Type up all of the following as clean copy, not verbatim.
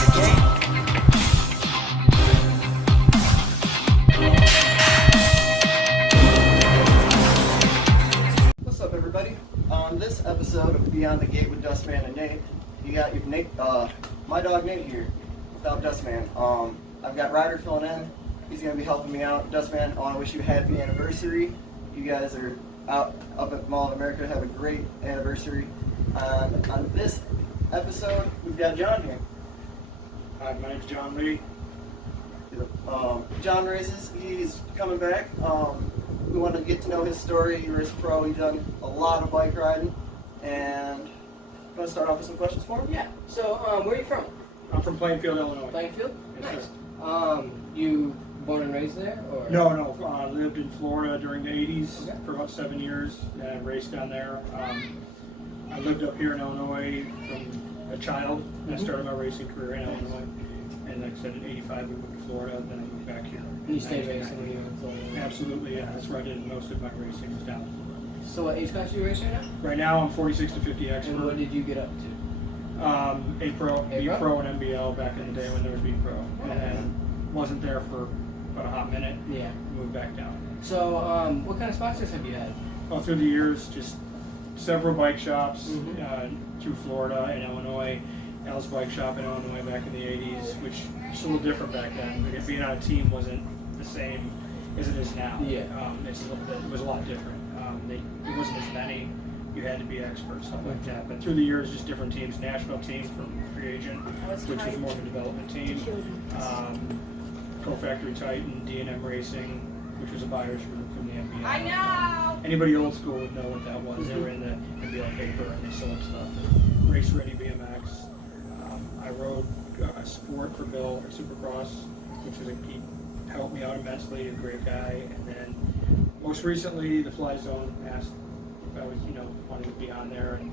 the game. What's up, everybody? On this episode of Beyond the Gate with Dustman and Nate, you got your Nate, my dog Nate here, without Dustman. I've got Ryder filling in. He's going to be helping me out. Dustman, I want to wish you a happy anniversary. You guys are out up at Mall of America. Have a great anniversary. On this episode, we've got John here. Hi, my name's John Lee. John races. He's coming back. We want to get to know his story. He raced pro. He's done a lot of bike riding. And I'm going to start off with some questions for him. Yeah. So, where are you from? I'm from Plainfield, Illinois. Plainfield? Yes, Nice. You born and raised there, or? No, I lived in Florida during the 80s Okay. for about 7 years, and raced down there. I lived up here in Illinois from a child. I started my racing career in Illinois. And like I said, in 85 we moved to Florida, then I moved back here. You stayed racing when you were in Florida? Absolutely, yeah. That's where I did most of my racing was down in Florida. So what age class are you racing now? Right now I'm 46 to 50 expert. And what did you get up to? A Pro, B A-Pro? Pro and MBL back in the day when there was B Pro. And then wasn't there for about a hot minute. Yeah. Moved back down. So, what kind of sponsors have you had? Well, through the years, just several bike shops Mhm. through Florida and Illinois. Al's Bike Shop in Illinois back in the 80s, which was a little different back then. Because being on a team wasn't the same as it is now. Yeah. It was a lot different. There wasn't as many. You had to be expert, stuff like that. But through the years, just different teams. National team from Free Agent, which was more of a development team. Pro Factory Titan, D&M Racing, which was a buyer's group from the NBA. I know. Anybody old school would know what that was. They were in the NBL paper and they sold stuff. Race Ready BMX. I rode Sport for Bill, or Supercross, which was he helped me out immensely, a great guy. And then most recently, the Fly Zone asked if I was, wanted to be on there. And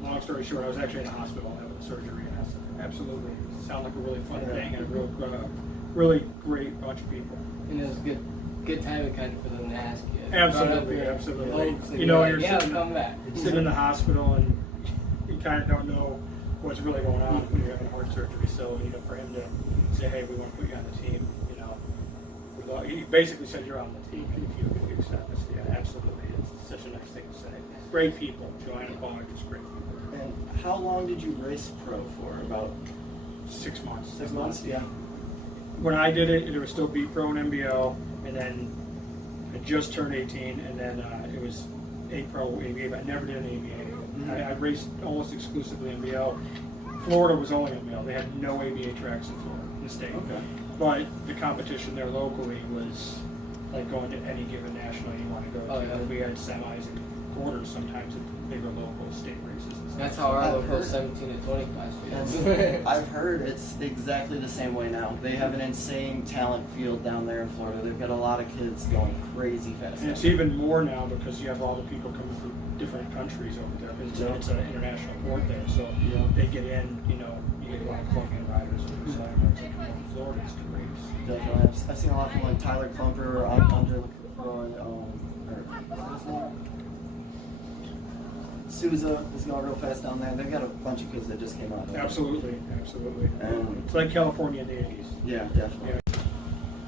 long story short, I was actually in the hospital having surgery, and I said, absolutely, it sounded like a really fun thing and a really great bunch of people. And it was good timing kind of for them to ask you. Absolutely. You're sitting in the hospital and you kind of don't know what's really going on when you're having heart surgery. So, for him to say, hey, we want to put you on the team, he basically said you're on the team if you accept us. Yeah, absolutely. It's such a nice thing to say. Great people. Joanna and Paul are just great people. And how long did you race pro for? About 6 months. 6 months? Yeah. When I did it, it was still B Pro and MBL, and then I just turned 18, and then it was A Pro, ABA, but I never did an ABA. I raced almost exclusively MBL. Florida was only MBL. They had no ABA tracks in Florida, in the state. Okay. But the competition there locally was like going to any given national you want to go to. Oh, yeah. We had semis and quarters sometimes at bigger local state races. And stuff. That's how our I've local heard. 17 to 20 class And is. I've heard it's exactly the same way now. They have an insane talent field down there in Florida. They've got a lot of kids going crazy fast. And it's even more now because you have all the people coming from different countries over there. Because Yeah. it's an international port there, so Yeah. they get in. You get a lot of Colombian riders who decide to come to Florida to race. Definitely. I've seen a lot from like Tyler Klumper, Andre LaCroix, Souza is going real fast down there. They've got a bunch of kids that just came out. Absolutely. And It's like California in the 80s. yeah, definitely.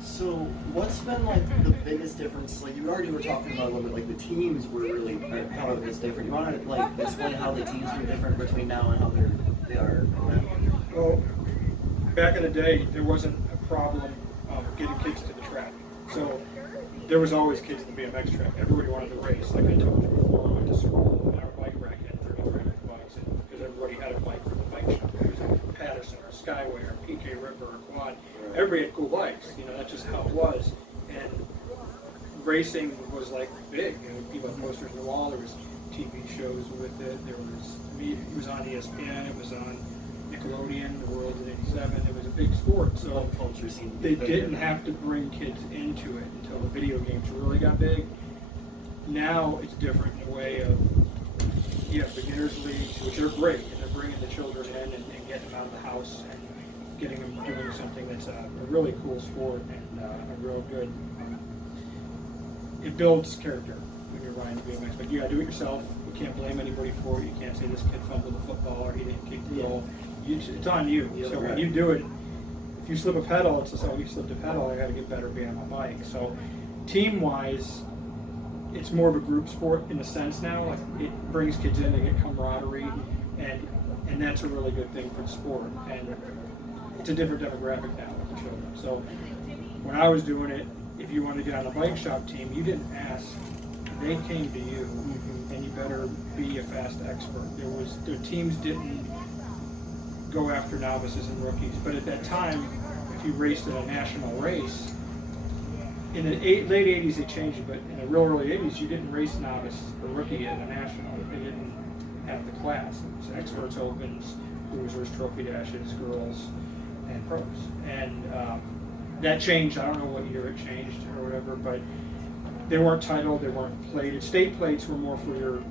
So, what's been like the biggest difference? Like you already were talking about a little bit, like the teams were really how it was different. You want to like explain how the teams were different between now and how they are now? Well, back in the day, there wasn't a problem getting kids to the track. So there was always kids at the BMX track. Everybody wanted to race. Like I told you before, I went to school and our bike rack had 30 private bikes, because everybody had a bike from the bike shop. It was a Patterson or a Skyway or a PK Ripper or a Quad. Everybody had cool bikes. That's just how it was. And racing was like big. People had posters on the wall. There was TV shows with it. It was on ESPN. It was on Nickelodeon, the World in '87. It was a big sport. So Culture scene. they didn't have to bring kids into it until the video games really got big. Now it's different in a way of you have beginners leagues, which are great, and they're bringing the children in and getting them out of the house and getting them doing something that's a really cool sport and a real good. It builds character when you're riding BMX, but you gotta do it yourself. You can't blame anybody for it. You can't say this kid fumbled the football or he didn't kick the goal. it's on you. Yeah, So right. when you do it, if you slip a pedal, it's just, oh, you slipped a pedal, I got to get better being on my bike. So team-wise, it's more of a group sport in a sense now. Like it brings kids in, they get camaraderie, and that's a really good thing for the sport. And it's a different demographic now with the children. So when I was doing it, if you wanted to get on a bike shop team, you didn't ask. They came to you, and you better be a fast expert. The teams didn't go after novices and rookies, but at that time, if you raced at a national race, in the late 80s they changed it, but in the real early 80s you didn't race novice or rookie at a national. They didn't have the class. It was experts, opens, losers, trophy dashes, girls, and pros. And that changed. I don't know what year it changed or whatever, but they weren't titled, they weren't plated. State plates were more for your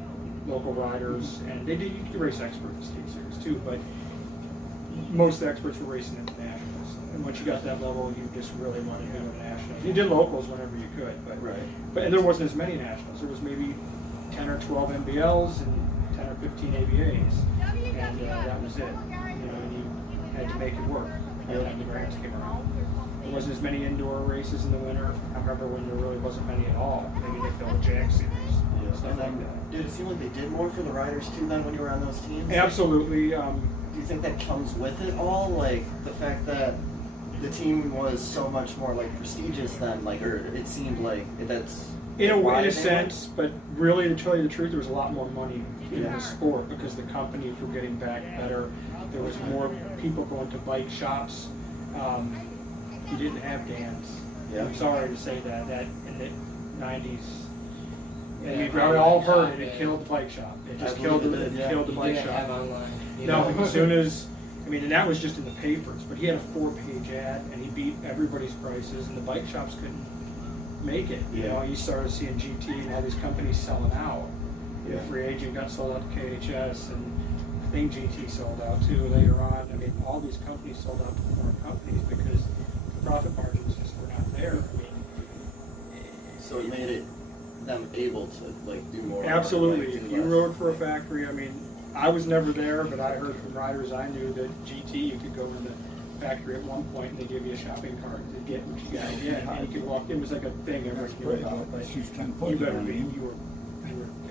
local riders, and you could race experts in state series too, but most experts were racing at the nationals. And once you got that level, you just really wanted to go to nationals. You did locals whenever you could, but there wasn't as many nationals. There was maybe 10 or 12 MBLs and 10 or 15 ABAs, and that was it. And you had to make it work by the time the grants came around. There wasn't as many indoor races in the winter. I remember when there really wasn't many at all. Maybe they built a Jack Series, stuff like that. Did it seem like they did more for the riders too then when you were on those teams? Absolutely. Do you think that comes with it all? Like the fact that the team was so much more like prestigious then, like, or it seemed like that's In why a they sense, but really, to tell you the truth, there was a lot more money in the sport because the companies were getting back better. There was more people going to bike shops. You didn't have Dan's. Yeah. I'm sorry to say that in the 90s. And we've all heard it killed the bike shop. It just killed the bike didn't shop. have online. No, as soon as, and that was just in the papers, but he had a 4-page ad and he beat everybody's prices and the bike shops couldn't make it. You started seeing GT and all these companies selling out. The free agent got sold out to KHS, and I think GT sold out too later on. All these companies sold out to foreign companies because the profit margins just were not there. So it made them able to like do more. Absolutely. Like, If you rode for a factory, I was never there, but I heard from riders I knew that GT, you could go in the factory at one point and they give you a shopping cart to get what you got to get, and you could walk. It was like a thing everybody knew about, but you better be. You were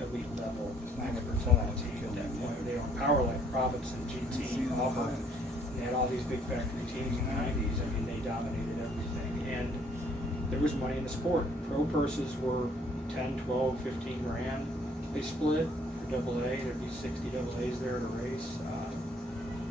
elite level expert for that team at that point. They were power like Province and GT, Auburn. They had all these big factory teams in the 90s. They dominated everything, and there was money in the sport. Pro purses were 10, 12, 15 grand. They split for AA. There'd be 60 AAs there at a race.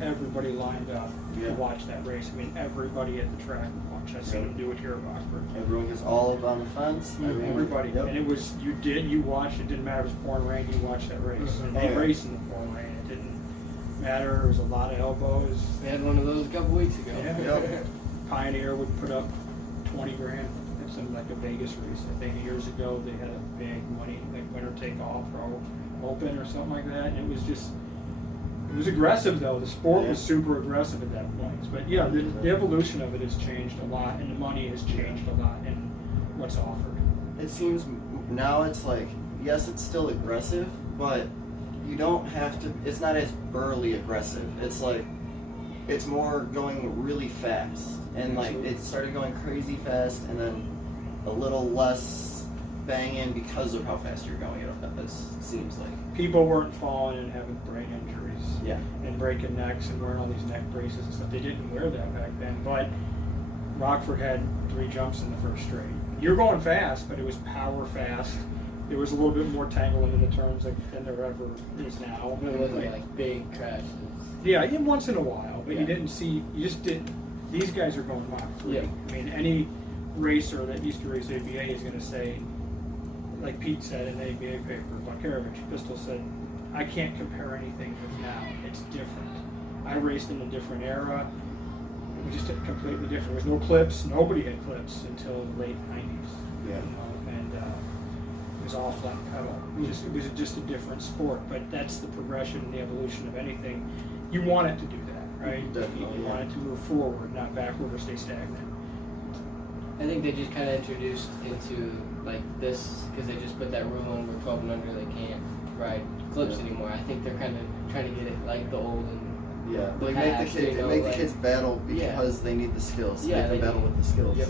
Everybody lined up to watch that race. Everybody at the track would watch. I seen them do it here at Rockford. Everyone gets olive on the fence. Everybody. Yep. And it was, you watched. It didn't matter if it was pouring rain, you watched that race. And they raced in the pouring rain. It didn't matter. There was a lot of elbows. We had one of those a couple weeks ago. Yeah. Pioneer would put up 20 grand. It's in like a Vegas race. I think years ago they had a big money, like winner take all pro open or something like that. And it was aggressive though. The sport was super aggressive at that point. But yeah, the evolution of it has changed a lot, and the money has changed a lot in what's offered. It seems now it's like, yes, it's still aggressive, but you don't have to. It's not as burly aggressive. It's like it's more going really fast, and like it started going crazy fast, and then a little less banging because of how fast you're going. It seems like People weren't falling and having brain injuries. Yeah. And breaking necks and wearing all these neck braces and stuff. They didn't wear that back then, but Rockford had 3 jumps in the first straight. You're going fast, but it was power fast. There was a little bit more tangling in the turns than there ever is now. It wasn't like big crashes. Yeah, once in a while, but you just didn't. These guys are going Mach 3. Yeah. Any racer that used to race ABA is going to say, like Pete said in the ABA paper, Buckarovich, Pistol said, I can't compare anything with now. It's different. I raced in a different era. It was just completely different. There was no clips. Nobody had clips until the late 90s. Yeah. And it was all flat pedal. It was just a different sport. But that's the progression and the evolution of anything. You want it to do that, right? Definitely, You want it to move forward, not backward or stay stagnant. I think they just kind of introduced into like this because they just put that rule in where 12 and under they can't ride clips anymore. I think they're kind of trying to get it like the olden Yeah, the they make the past, kids, you they know, make like, the kids battle Yeah. because they need the skills. Yeah, they they can battle need- with the skills. Yep.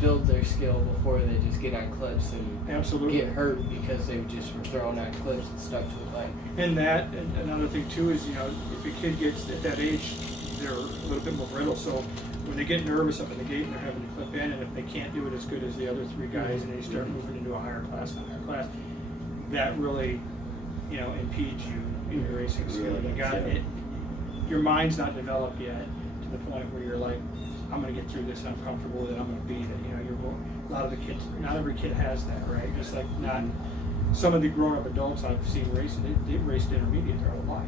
build their skill before they just get on cliffs and Absolutely. get hurt because they just were thrown on cliffs and stuck to a bike. And that, and another thing too is, you know, if a kid gets at that age, they're a little bit more brittle. So when they get nervous up in the gate and they're having to clip in, and if they can't do it as good as the other three guys, and they start moving into a higher class, that really, you know, impedes you in your racing skill. Yeah, You got yeah. it. Your mind's not developed yet to the point where you're like, I'm going to get through this. I'm comfortable with it. I'm going to beat it. You know, a lot of the kids, not every kid has that, right? Just like not some of the grown-up adults I've seen racing, they've raced intermediate their whole life.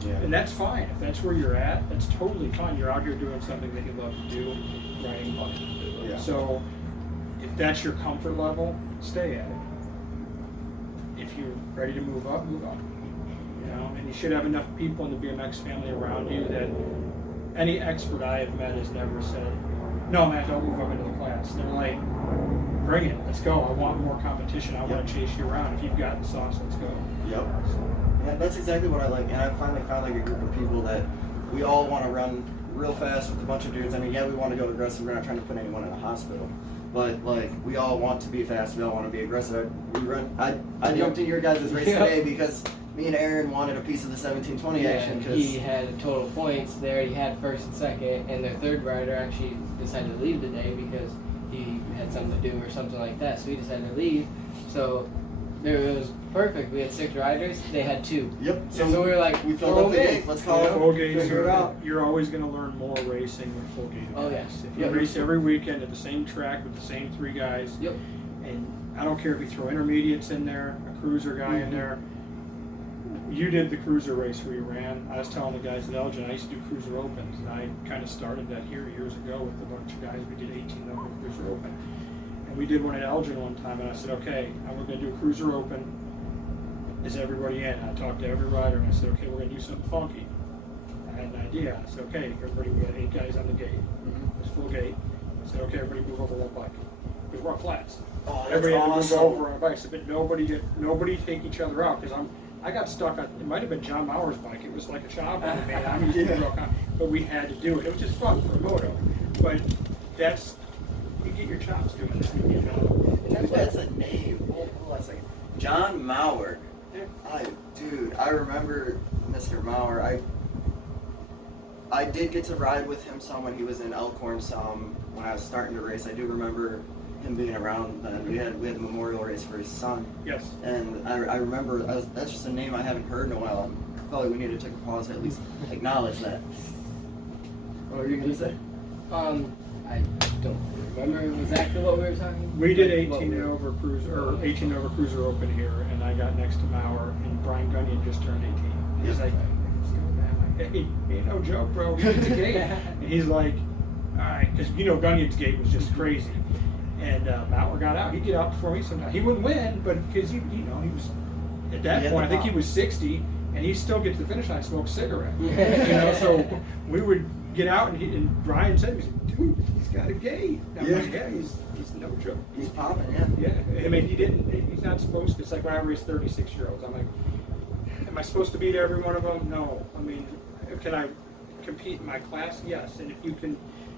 Yeah. And that's fine. If that's where you're at, that's totally fine. You're out here doing something that you love to do, riding bikes. Yeah. So if that's your comfort level, stay at it. If you're ready to move up, move up. You know, and you should have enough people in the BMX family around you that any expert I have met has never said, no, man, don't move up into the class. They're like, bring it, let's go. I want more competition. I want to chase you around. If you've got the sauce, let's go. Yep. Yeah, that's exactly what I like. And I finally found like a group of people that we all want to run real fast with a bunch of dudes. I mean, yeah, we want to go aggressive. We're not trying to put anyone in a hospital. But like, we all want to be fast. We all want to be aggressive. I jumped in your guys' race today because me and Aaron wanted a piece of the 1720 action. And Cause he had total points there. He had first and second, and their third rider actually decided to leave today because he had something to do or something like that. So he decided to leave. So it was perfect. We had 6 riders. They had 2. Yep. So we were like, we filled throw up the them in. gate. Let's call it. Full gates Figure it out. you're always going to learn more racing with full gate Oh, events. yeah. If you Yep. race every weekend at the same track with the same 3 guys, Yep. and I don't care if you throw intermediates in there, a cruiser guy in there. You did the cruiser race where you ran. I was telling the guys at Elgin, I used to do cruiser opens, and I kind of started that here years ago with a bunch of guys. We did 18 number cruiser open, and we did one at Elgin one time. And I said, okay, we're going to do a cruiser open. Is everybody in? I talked to every rider, and I said, okay, we're going to do something funky. I had an idea. I said, okay, everybody, we got 8 guys on the gate. It's full gate. I said, okay, everybody move over one bike. Because we're on flats. Oh, that's Everybody had to awesome. move over on bikes, but nobody take each other out because I got stuck on. It might have been John Mauer's bike. It was like a child bike, man. I'm used to broke on, but we had to do it. It was just fun for a moto. But that's you get your chops doing that. You know, and That's a name. Hold on a second. John Mauer. Yeah. Dude, I remember Mr. Mauer. I did get to ride with him some when he was in Elkhorn some when I was starting to race. I do remember him being around then. We had a memorial race for his son. Yes. And I remember that's just a name I haven't heard in a while. Probably we need to take a pause to at least acknowledge that. What were you gonna say? I don't remember exactly what we were talking. We did What 18 we- over cruiser open here, and I got next to Mauer, and Brian Gunyon just turned 18. He's like, let's go, man. I'm like, hey, ain't no joke, bro. We hit the gate. And he's like, all right, because Gunyon's gate was just crazy. And Mauer got out. He'd get out before me sometimes. He wouldn't win, but because he was at that point, I think he was 60, and he'd still get to the finish line and smoke a cigarette. So we would get out, and Brian said, dude, he's got a gate. I'm like, yeah, he's no joke. He's popping, yeah. Yeah, I mean, he's not supposed to. It's like when I race 36-year-olds. I'm like, am I supposed to beat every one of them? No. I mean, can I compete in my class? Yes. And if you can,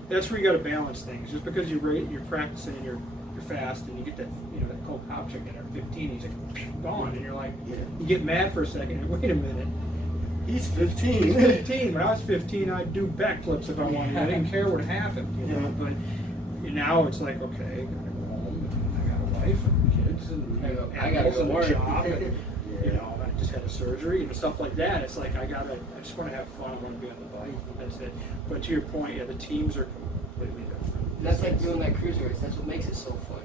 that's where you got to balance things. Just because you're practicing and you're fast and you get that that cold cop chick in there at 15, he's like gone, and you're like, you get mad for a second. And wait a minute. He's 15. He's 15. When I was 15, I'd do backflips if I wanted. I didn't care what happened, But now it's like, okay, I gotta go home. And I got a wife and kids and I gotta go and work. a job. And, I just had a surgery and stuff like that. It's like I just want to have fun. I want to be on the bike. That's it. But to your point, the teams are completely different. That's like doing that cruiser race. That's what makes it so fun,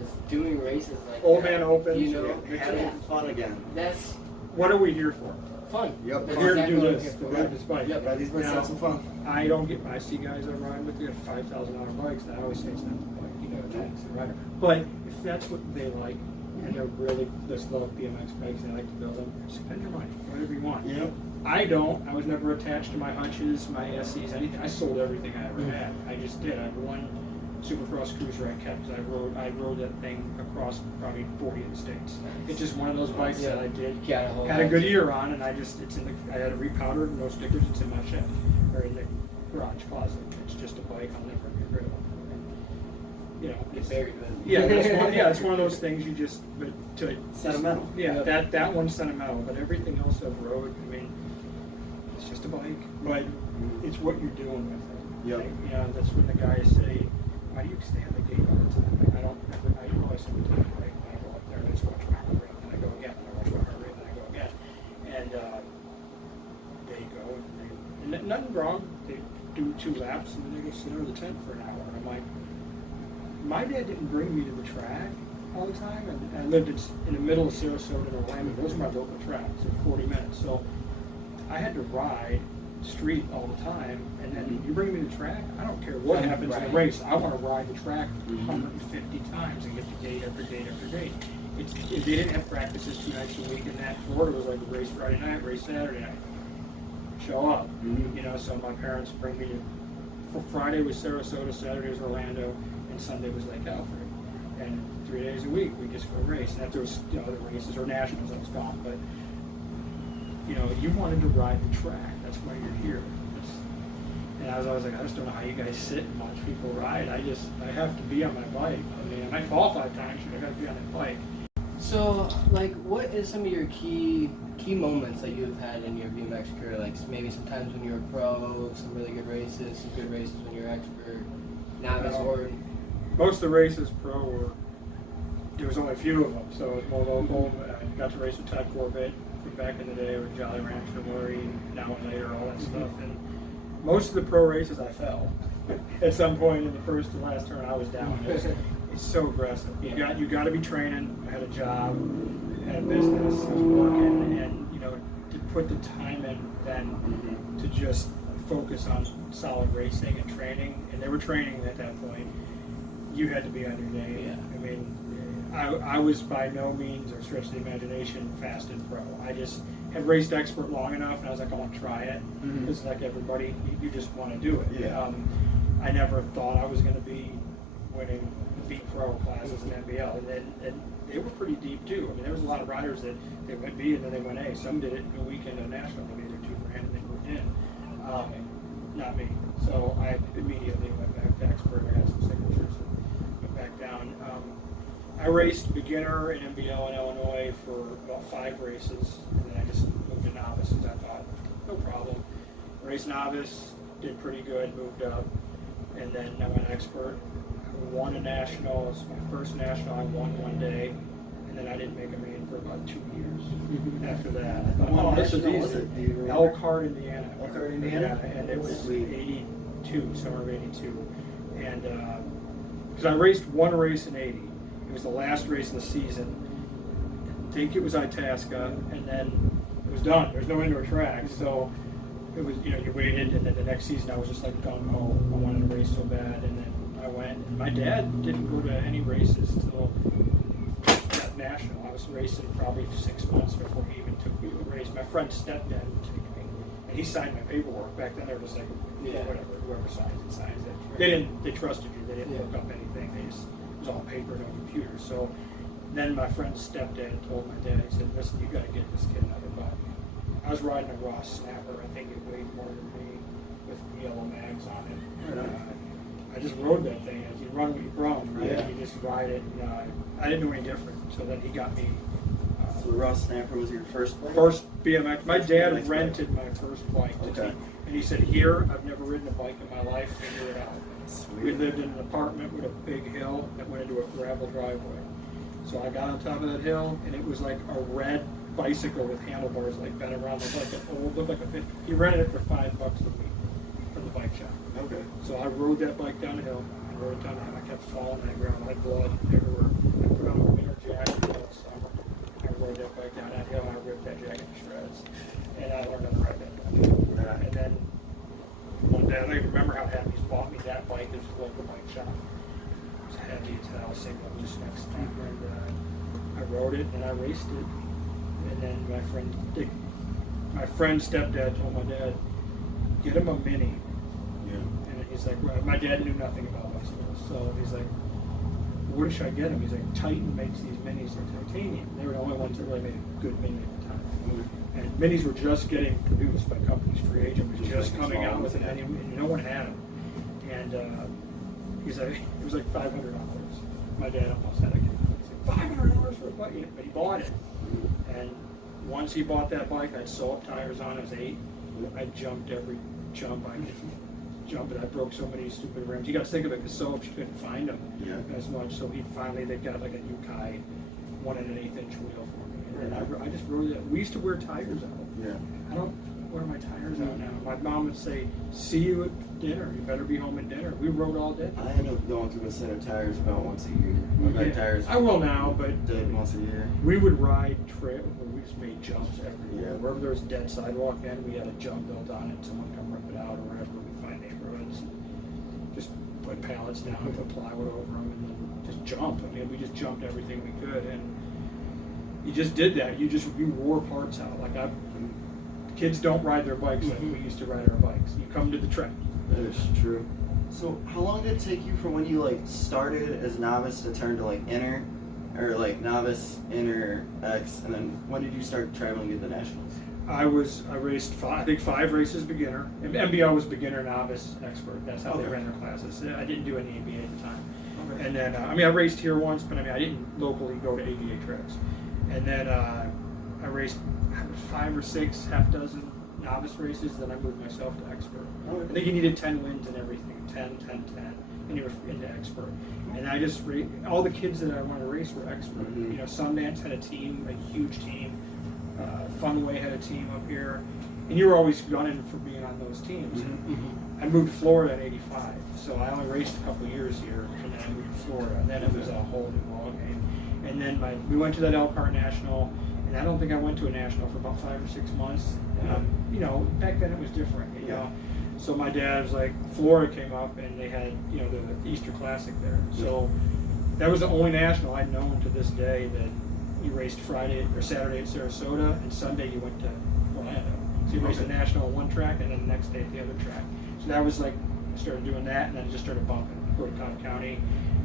is doing races like Old that. man opens. Having fun again. That's What are we here for? fun. Yep. That's We're here to exactly do what I'm this. here To for. ride this bike. Yep. Ride these bikes, have some fun. I see guys I ride with, they got $5,000 bikes, and I always say it's not the bike, that's the rider. But if that's what they like, and they're really just love BMX bikes, and they like to build them, spend your money, whatever you want. Yep. I don't. I was never attached to my hunches, my SEs, anything. I sold everything I ever had. I just did. I've won Supercross cruiser I kept. I rode that thing across probably 40 of the states. It's just one of those bikes that I did. Had a good year on, and I had it repowdered, no stickers. It's in my shed or in the garage closet. It's just a bike I'll never get rid of. You know, It's very good. it's one of those things you just Sentimental. Yeah, that one's sentimental, but everything else I've rode, I mean, it's just a bike, but it's what you're doing with it. Yep. You know, that's when the guys say, "Why do you stay on the gate all the time?" Like, I always have to take a break. I go up there and I just watch my heart rate, and I go again. And I watch my heart rate, and I go again. And they go, and nothing wrong. They do 2 laps, and then they go sit under the tent for an hour. And I'm like, my dad didn't bring me to the track all the time, and I lived in the middle of Sarasota and Orlando. Those are my local tracks, at 40 minutes. So I had to ride street all the time, and then you bring me to the track, I don't care what happens in the race. I want to ride the track 150 times and get to date after date after date. If they didn't have practices 2 nights a week, in that Florida was like a race Friday night, race Saturday night. Show up, you know. So my parents bring me to. For Friday was Sarasota, Saturday was Orlando, and Sunday was Lake Alfred. And 3 days a week we just go race. And if there was other races or nationals, I was gone. But you know, you wanted to ride the track. That's why you're here. And I was always like, I just don't know how you guys sit and watch people ride. I have to be on my bike. I mean, I might fall 5 times, but I got to be on that bike. So, like, what is some of your key moments that you've had in your BMX career? Like, maybe sometimes when you were pro, some really good races, some good races when you were expert, novice, or most of the races pro were, there was only a few of them, so it was more local. I got to race with Todd Corbett from back in the day, or Jolly Rancher, Murray, now and later, all that stuff. And most of the pro races I fell. At some point in the first to last turn, I was down. It's so aggressive. You got to be training. I had a job, had a business, I was working, and you know, to put the time in then to just focus on solid racing and training. And they were training at that point. You had to be on your game. Yeah. I mean, I was by no means, or stretch of the imagination, fast and pro. I just had raced expert long enough, and I was like, I want to try it. Because like everybody, you just want to do it. Yeah. I never thought I was going to be winning the B Pro classes in NBL, and they were pretty deep too. I mean, there was a lot of riders that they went B and then they went A. Some did it in a weekend of national, they made their 2 grand and they moved in. Not me. So I immediately went back to expert. I had some signatures and went back down. I raced beginner in NBL in Illinois for about 5 races, and then I just moved to novices. I thought, no problem. Raced novice, did pretty good, moved up, and then I went expert. I won a national. It was my first national. I won one day, and then I didn't make a main for about 2 years. After that, I thought, oh, this is easy. Elkhart, Indiana. Elkhart, Indiana? Yeah, and it was Sweet. 82, summer of 82. And because I raced one race in 80. It was the last race of the season. I think it was Itasca, and then it was done. There's no indoor track, so it was, you know, you waited, and then the next season I was just like gung ho. I wanted to race so bad, and then I went. And my dad didn't go to any races till that national. I was racing probably 6 months before he even took me to a race. My friend's stepdad would take me, and he signed my paperwork. Back then they were just like, yeah, whatever, whoever signs it, signs it. They trusted you. They didn't look up anything. It was all paper, no computer. So then my friend's stepdad told my dad, he said, listen, you got to get this kid another bike. I was riding a Ross Snapper. I think it weighed more than me, with yellow mags on it. I just rode that thing. As you run what you run, right? Yeah. You just ride it. And, I didn't know any different. So then he got me. So the Ross Snapper was your first bike? First BMX. My dad BMX rented my first bike to Okay. me. And he said, here, I've never ridden a bike in my life. Figure it out. Sweet. We lived in an apartment with a big hill that went into a gravel driveway. So I got on top of that hill, and it was like a red bicycle with handlebars like bent around. Looked like a 50. He rented it for $5 a week from the bike shop. Okay. So I rode that bike down the hill. I rode it down the hill. I kept falling on the ground. I had blood everywhere. I put on a winter jacket all summer. I rode that bike down that hill. I ripped that jacket to shreds. And I learned how to ride that bike. And then one day, I don't even remember how happy he bought me that bike. It was a local bike shop. It was heavy as hell, single loose next to me. And I rode it and I raced it. And then my friend's stepdad told my dad, get him a mini. Yeah. And he he's like, well, my dad knew nothing about bicycles, so he's like, what should I get him? He's like, Titan makes these minis in titanium. They were the only ones that really made a good mini at the time. And minis were just getting produced by companies. Free Agent was just coming out with it, and no one had them. And he's like, it was like $500. My dad almost had a kid. He's like, $500 for a bike, but he bought it. And once he bought that bike, I had sew-up tires on. I was 8. I jumped every jump I could jump, and I broke so many stupid rims. You got to think of it, because sew-ups, you couldn't find them as much. So they got like a Yukai 1 1/8 inch wheel for me. And I just rode it. We used to wear tires out. Yeah. I don't wear my tires out now. My mom would say, see you at dinner. You better be home at dinner. We rode all day. I end up going through a set of tires about once a year. My bike tires. I will now, but dead once a year. we would ride trail where we just made jumps everywhere. Yeah. Wherever there was dead sidewalk in, we had a jump built on it. Someone come rip it out, or wherever we find neighborhoods. Just put pallets down, put plywood over them, and then just jump. I mean, we just jumped everything we could, and you just did that. You wore parts out. Like kids don't ride their bikes like we used to ride our bikes. You come to the track. That is true. So how long did it take you from when you like started as novice to turn to like inner, or like novice, inner, X, and then when did you start traveling to the nationals? I raced 5 races beginner. MBO was beginner, novice, expert. That's how they ran their classes. I didn't do any ABA at the time. Okay. And then I raced here once, but I didn't locally go to ABA tracks. And then I raced 5 or 6, half dozen novice races. Then I moved myself to expert. I think you needed 10 wins and everything, 10, 10, 10, and you were into expert. And I just all the kids that I wanted to race were expert. You know, Sundance had a team, a huge team. Funway had a team up here, and you were always gunning for being on those teams. I moved to Florida in '85, so I only raced a couple years here, and then I moved to Florida, and then it was a whole new ball game. And then we went to that Elkhart National, and I don't think I went to a national for about 5 or 6 months. You know, back then it was different. You know, so my dad was like, Florida came up, and they had the Easter Classic there. So that was the only national I'd known to this day that. You raced Friday or Saturday at Sarasota, and Sunday you went to Orlando. So you raced a national at one track, and then the next day at the other track. So that was like, I started doing that, and then I just started bumping. Go to Cobb County,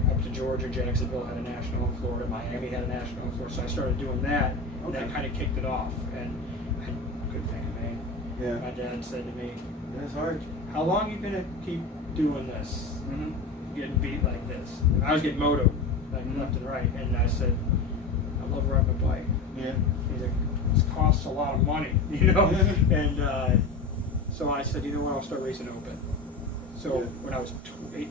up to Georgia, Jacksonville had a national in Florida, Miami had a national in Florida. So I started doing that, and that kind of kicked it off. And I couldn't think of a name. Yeah. My dad said to me, "That's hard. How long are you gonna keep doing this? Getting beat like this?" And I was getting motoed, like left and right, and I said, I love riding a bike. Yeah. He's like, this costs a lot of money, you know? And so I said, you know what, I'll start racing open. So when I was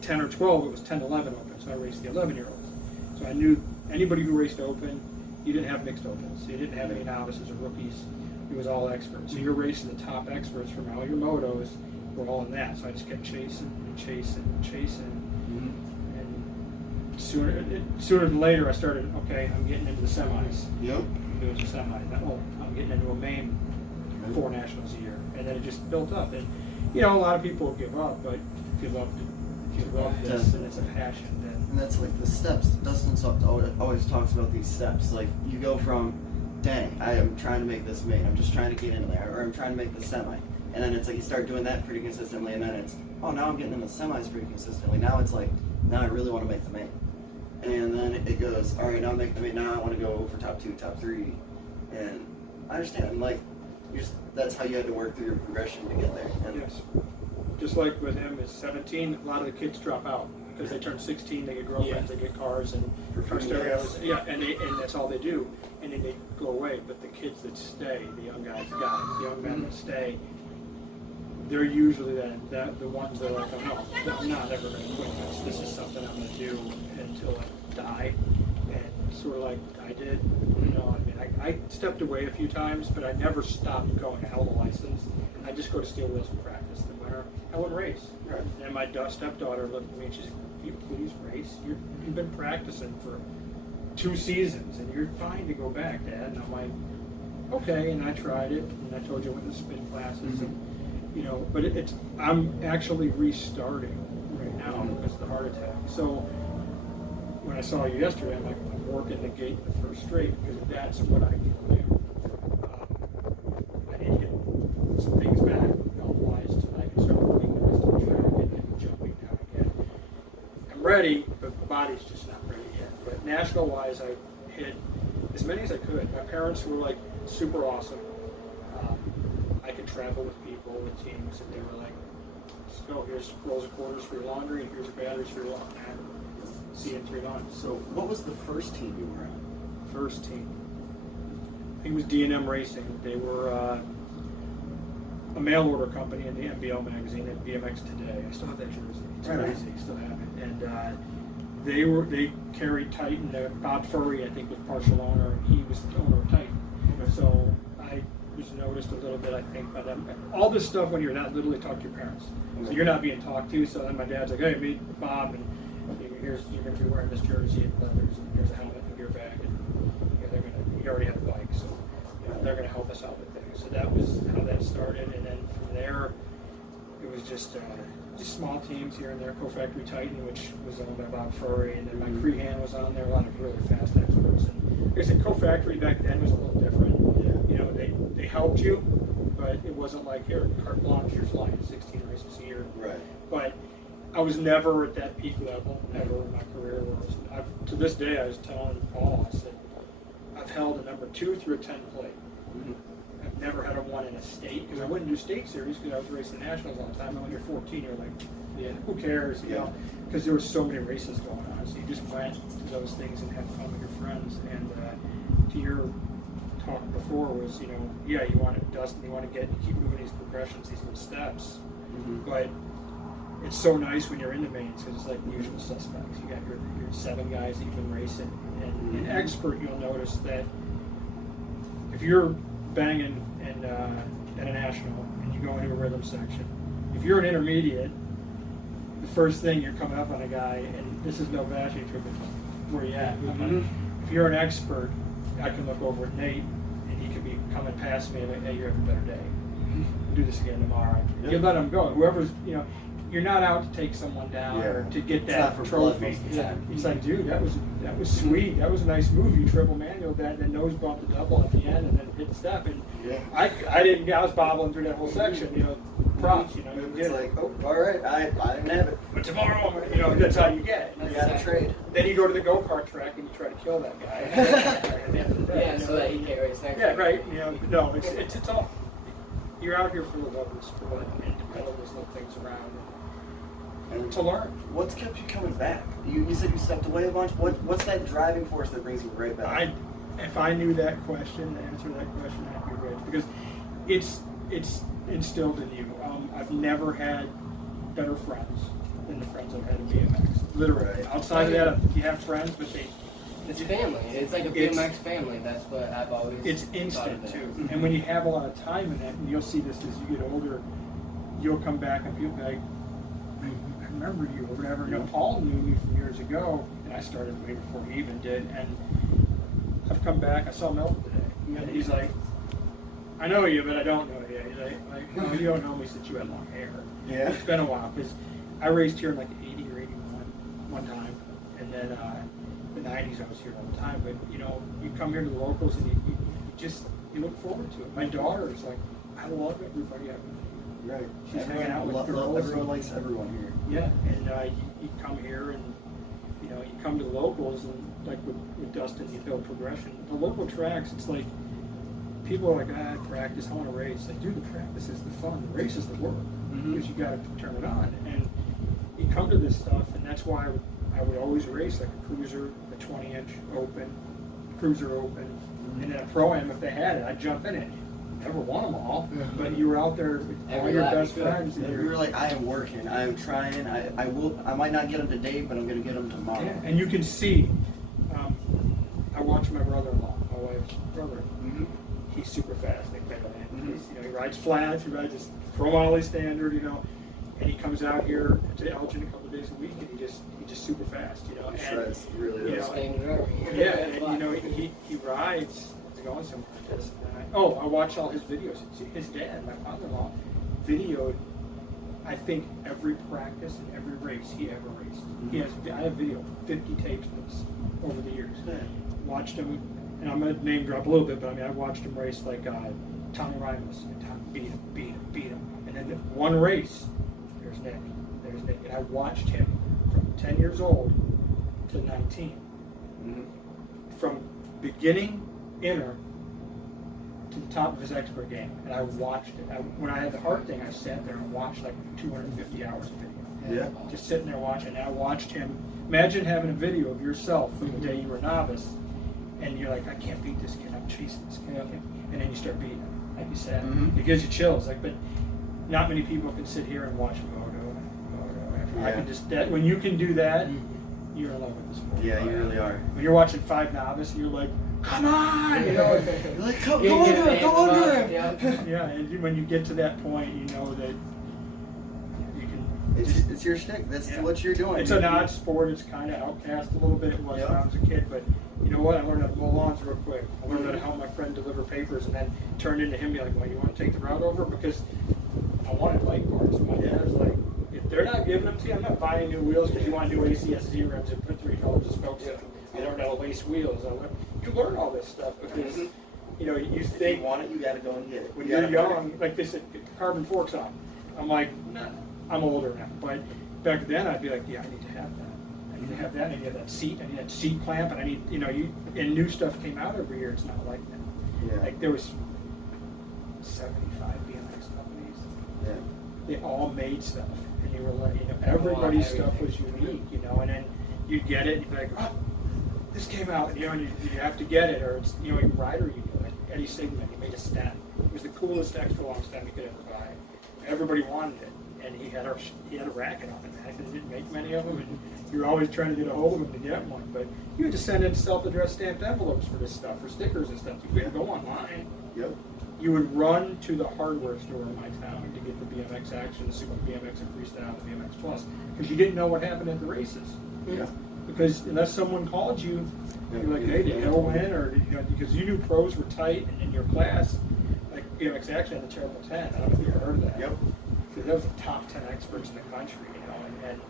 10 or 12, it was 10 to 11 open, so I raced the 11-year-olds. So I knew anybody who raced open, you didn't have mixed opens. You didn't have any novices or rookies. It was all experts. So you're racing the top experts from all your motos. We're all in that. So I just kept chasing and chasing and chasing. Sooner than later, I started, I'm getting into the semis. Yep. Doing some semis. I'm getting into a main 4 nationals a year. And then it just built up. And, a lot of people give up, but if you love this and it's a passion, then... And that's like the steps. Dustin always talks about these steps. Like, you go from, dang, I am trying to make this main. I'm just trying to get into there. Or I'm trying to make the semi. And then it's like you start doing that pretty consistently, and then it's, now I'm getting in the semis pretty consistently. Now it's like, now I really want to make the main. And then it goes, all right, now I'm making the main. Now I want to go for top 2, top 3. And I understand, like, that's how you had to work through your progression to get there. And yes. Just like with him, at 17, a lot of the kids drop out because they turn 16, they get girlfriends, they get cars, and car stereos. Yeah, and that's all they do. And then they go away. But the kids that stay, the young guys the young men that stay, they're usually the ones that are like, I'm not ever going to quit this. This is something I'm going to do until I die. And sort of like I did, I stepped away a few times, but I never stopped going. I held a license. I just go to steel wheels and practice. The winter, I wouldn't race. Right. And my stepdaughter looked at me and she said, "Can you please race? You've been practicing for 2 seasons, and you're fine to go back, Dad." And I'm like, okay. And I tried it, and I told you I went to spin classes, and but I'm actually restarting right now because of the heart attack. So when I saw you yesterday, I'm like, I'm working the gate the first straight because that's what I can do. I need to get some things back health-wise so I can start working the rest of the track and jumping ready, but the body's just not ready yet. But national-wise, I hit as many as I could. My parents were like super awesome. I could travel with people, with teams, and they were like, let's go. Here's rolls of quarters for your laundry, and here's your batteries for your laundry. See you in 3 months. So what was the first team you were on? First team. I think it was D&M Racing. They were a mail order company in the MBL magazine at BMX Today. I still have that jersey. It's crazy. I still have it. And they carried Titan. Bob Furry, I think, was partial owner, and he was the owner of Titan. So I was noticed a little bit, I think, by them. All this stuff when you're not literally talking to your parents. So you're not being talked to. So then my dad's like, hey, meet Bob, and you're going to be wearing this jersey and leathers, and here's a helmet and a gear bag, and he already had a bike, so they're going to help us out with things. So that was how that started, and then from there, it was just small teams here and there. Co-Factory Titan, which was owned by Bob Furry, and then my Crehan was on there, a lot of really fast experts. And like I said, Co-Factory back then was a little different. You know, they helped you, but it wasn't like, here, carte blanche, you're flying 16 races a year. Right. But I was never at that peak level, never in my career. To this day, I was telling Paul, I said, I've held a number 2 through a 10 plate. Mm-hmm. I've never had a 1 in a state, because I wouldn't do state series because I was racing nationals all the time. And when you're 14, you're like, yeah, who cares, you know? Because there were so many races going on. So you just went to those things and had fun with your friends. And to your talk before was, you know, yeah, you want to, Dustin, you want to keep moving these progressions, these little steps. Mm-hmm. But it's so nice when you're in the mains because it's like the usual suspects. You got your 7 guys that you've been racing. And an expert, you'll notice that if you're banging at a national and you go into a rhythm section, if you're an intermediate, the first thing you're coming up on a guy, and this is no bashing to where you at. Mm-hmm. If you're an expert, I can look over at Nate and he could be coming past me and like, hey, you're having a better day. We'll do this again tomorrow. Yep. You let him go. Whoever's, you know, you're not out to take someone down or to get that trophy. It's like, dude, that was sweet. That was a nice move. You triple manual that, then nose bumped the double at the end, and then hit the step. And I was bobbling through that whole section. You know, props. You know, it's like, oh, all right, I didn't have it. But tomorrow, you know, that's how you get it. You got to trade. Then you go to the go-kart track and you try to kill that guy. So that he can't race next. Yeah, right. You know, no, it's tough. You're out here for the love of the sport and to pedal those little things around. And to learn. What's kept you coming back? You said you stepped away a bunch. What's that driving force that brings you right back? If I knew that question, the answer to that question, I'd be rich. Because it's instilled in you. I've never had better friends than the friends I've had in BMX. Literally. Outside of that, you have friends, but it's family. It's like a BMX family. That's what I've always. It's instant too. Mm-hmm. And when you have a lot of time in it, and you'll see this as you get older, you'll come back and people be like, I remember you or whatever. You know, Paul knew me from years ago, and I started way before he even did. And I've come back. I saw Milton today, and he's like, I know you, but I don't know you. He's like no, you don't know me since you had long hair. Yeah. It's been a while because I raced here in like 80 or 81 one time, and then the 90s I was here all the time. But you know, you come here to the locals and you look forward to it. My daughter is like, I love everybody I've met. Right. She's hanging out with girls. Everyone likes everyone here. Yeah, and you come here and you know you come to the locals and like with Dustin, you build progression. The local tracks, it's like people are like, practice, I want to race. Like, dude, the practice is the fun. The race is the work because you got to turn it on. And you come to this stuff, and that's why I would always race like a cruiser, a 20-inch open, cruiser open, and then a pro-am if they had it. I'd jump in it. Never won them all, but you were out there with all your best friends. And you were like, I am working, I am trying, I might not get them today, but I'm going to get them tomorrow. Yeah, and you can see, I watch my brother-in-law, my wife's brother. Mm-hmm. He's super fast. He rides flats, he rides his Pro Ollie standard, you know, and he comes out here to Elgin a couple of days a week, and he's just super fast, you know. He shreds, he really does. Yeah, and you know, he rides going somewhere like this. I watched all his videos. His dad, my father-in-law, videoed, I think, every practice and every race he ever raced. I have video, 50 tapes of this over the years. Watched him, and I'm going to name drop a little bit, but I mean, I watched him race like Tommy Rimas, and Tommy beat him. And then one race, there's Nick. And I watched him from 10 years old to 19. Mhm. From beginning inner to the top of his expert game. And I watched it. When I had the heart thing, I sat there and watched like 250 hours of video. Yeah. Just sitting there watching. And I watched him. Imagine having a video of yourself from the day you were a novice, and you're like, I can't beat this kid. I'm chasing this kid. And then you start beating him, like you said. Mhm. It gives you chills. Like, but not many people can sit here and watch moto. I Yeah. can just when you can do that, you're in love with the sport. Yeah, you really are. When you're watching 5 novice, you're like, come on, you know. You're like, go under him, go under him. Yeah, and when you get to that point, you know that you can. It's your shtick. That's what you're doing. It's an odd sport. It's kind of outcast a little bit. It was when I was a kid, but you know what? I learned how to mow lawns real quick. I learned how to help my friend deliver papers, and then turned into him being like, well, you want to take the route over? Because I wanted bike parts. My dad's like, if they're not giving them to you, I'm not buying new wheels because you want new ACSZ rims and put $3 of spokes in them. I learned how to lace wheels. You learn all this stuff because, you know, you If think you want it, you got to go and get it. when you're young, like they said, get the carbon forks on. I'm like, nah, I'm older now. But back then, I'd be like, yeah, I need to have that. I need to have that. I need to have that seat. I need that seat clamp. And I need, you know, and new stuff came out every year. It's not like that. Yeah. Like there was 75 BMX companies. Yeah. They all made stuff. And you were like, you know, everybody's stuff was unique, you know, and then you'd get it and you'd be like, oh, this came out, and, you know, and you have to get it, or it's, you know, a Ryder you do, like Eddie Sigmund, he made a stem. It was the coolest extra long stem you could ever buy. Everybody wanted it, and he had a racket on it, and he didn't make many of them, and you were always trying to get a hold of them to get one, but you had to send in self-addressed stamped envelopes for this stuff, for stickers and stuff. You couldn't go online. Yep. You would run to the hardware store in my town to get the BMX Action, the Super BMX and Freestyle, the BMX Plus, because you didn't know what happened at the races. Yeah. Because unless someone called you, you're like, hey, did Hill win? Or, you know, because you knew pros were tight in your class, like BMX Action had the Terrible 10. I don't know if you ever heard of that. Yep. Because that was the top 10 experts in the country, you know. And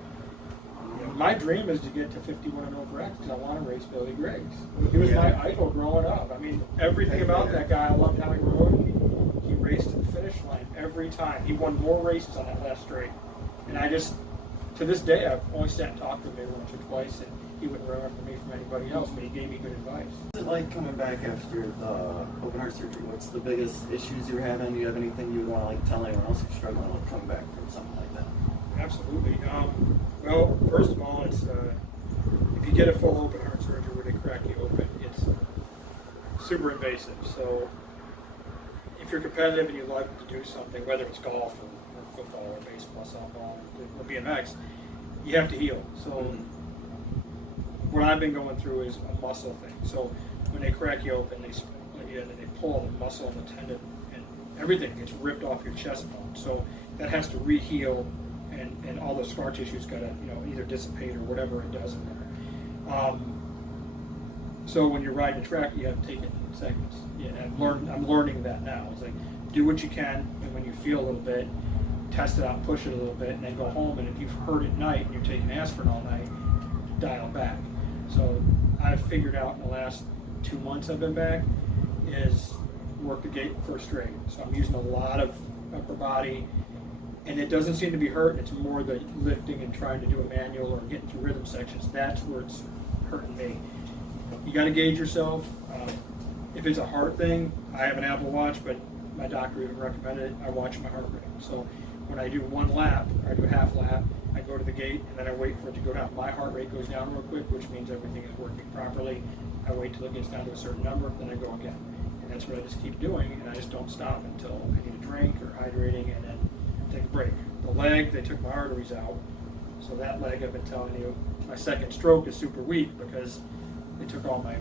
you know, my dream is to get to 51 and over X because I want to race Billy Griggs. He was my idol growing up. I mean, everything about that guy, I loved how he rode. He raced to the finish line every time. He won more races on that last straight. And I just, to this day, I've only sat and talked to him maybe once or twice, and he wouldn't remember me from anybody else, but he gave me good advice. What's it like coming back after the open heart surgery? What's the biggest issues you were having? Do you have anything you would want to like tell anyone else who's struggling with coming back from something like that? Absolutely. Well, first of all, it's if you get a full open heart surgery where they crack you open, it's super invasive. So if you're competitive and you like to do something, whether it's golf or football or baseball, softball or BMX, you have to heal. So what I've been going through is a muscle thing. So when they crack you open, they pull the muscle and the tendon, and everything gets ripped off your chest bone. So that has to re-heal, and all the scar tissue's got to, you know, either dissipate or whatever it does in there. So when you're riding a track, you have to take it in segments. Yeah, and I'm learning that now. It's like, do what you can, and when you feel a little bit, test it out, push it a little bit, and then go home. And if you've hurt at night and you're taking aspirin all night, dial back. So I've figured out in the last 2 months I've been back is work the gait first straight. So I'm using a lot of upper body, and it doesn't seem to be hurt. It's more the lifting and trying to do a manual or getting through rhythm sections. That's where it's hurting me. You got to gauge yourself. If it's a heart thing, I have an Apple Watch, but my doctor even recommended it. I watch my heart rate. So when I do one lap, or I do a half lap, I go to the gate and then I wait for it to go down. My heart rate goes down real quick, which means everything is working properly. I wait till it gets down to a certain number, then I go again. And that's what I just keep doing, and I just don't stop until I need a drink or hydrating, and then take a break. The leg, they took my arteries out. So that leg, I've been telling you, my second stroke is super weak because they took all my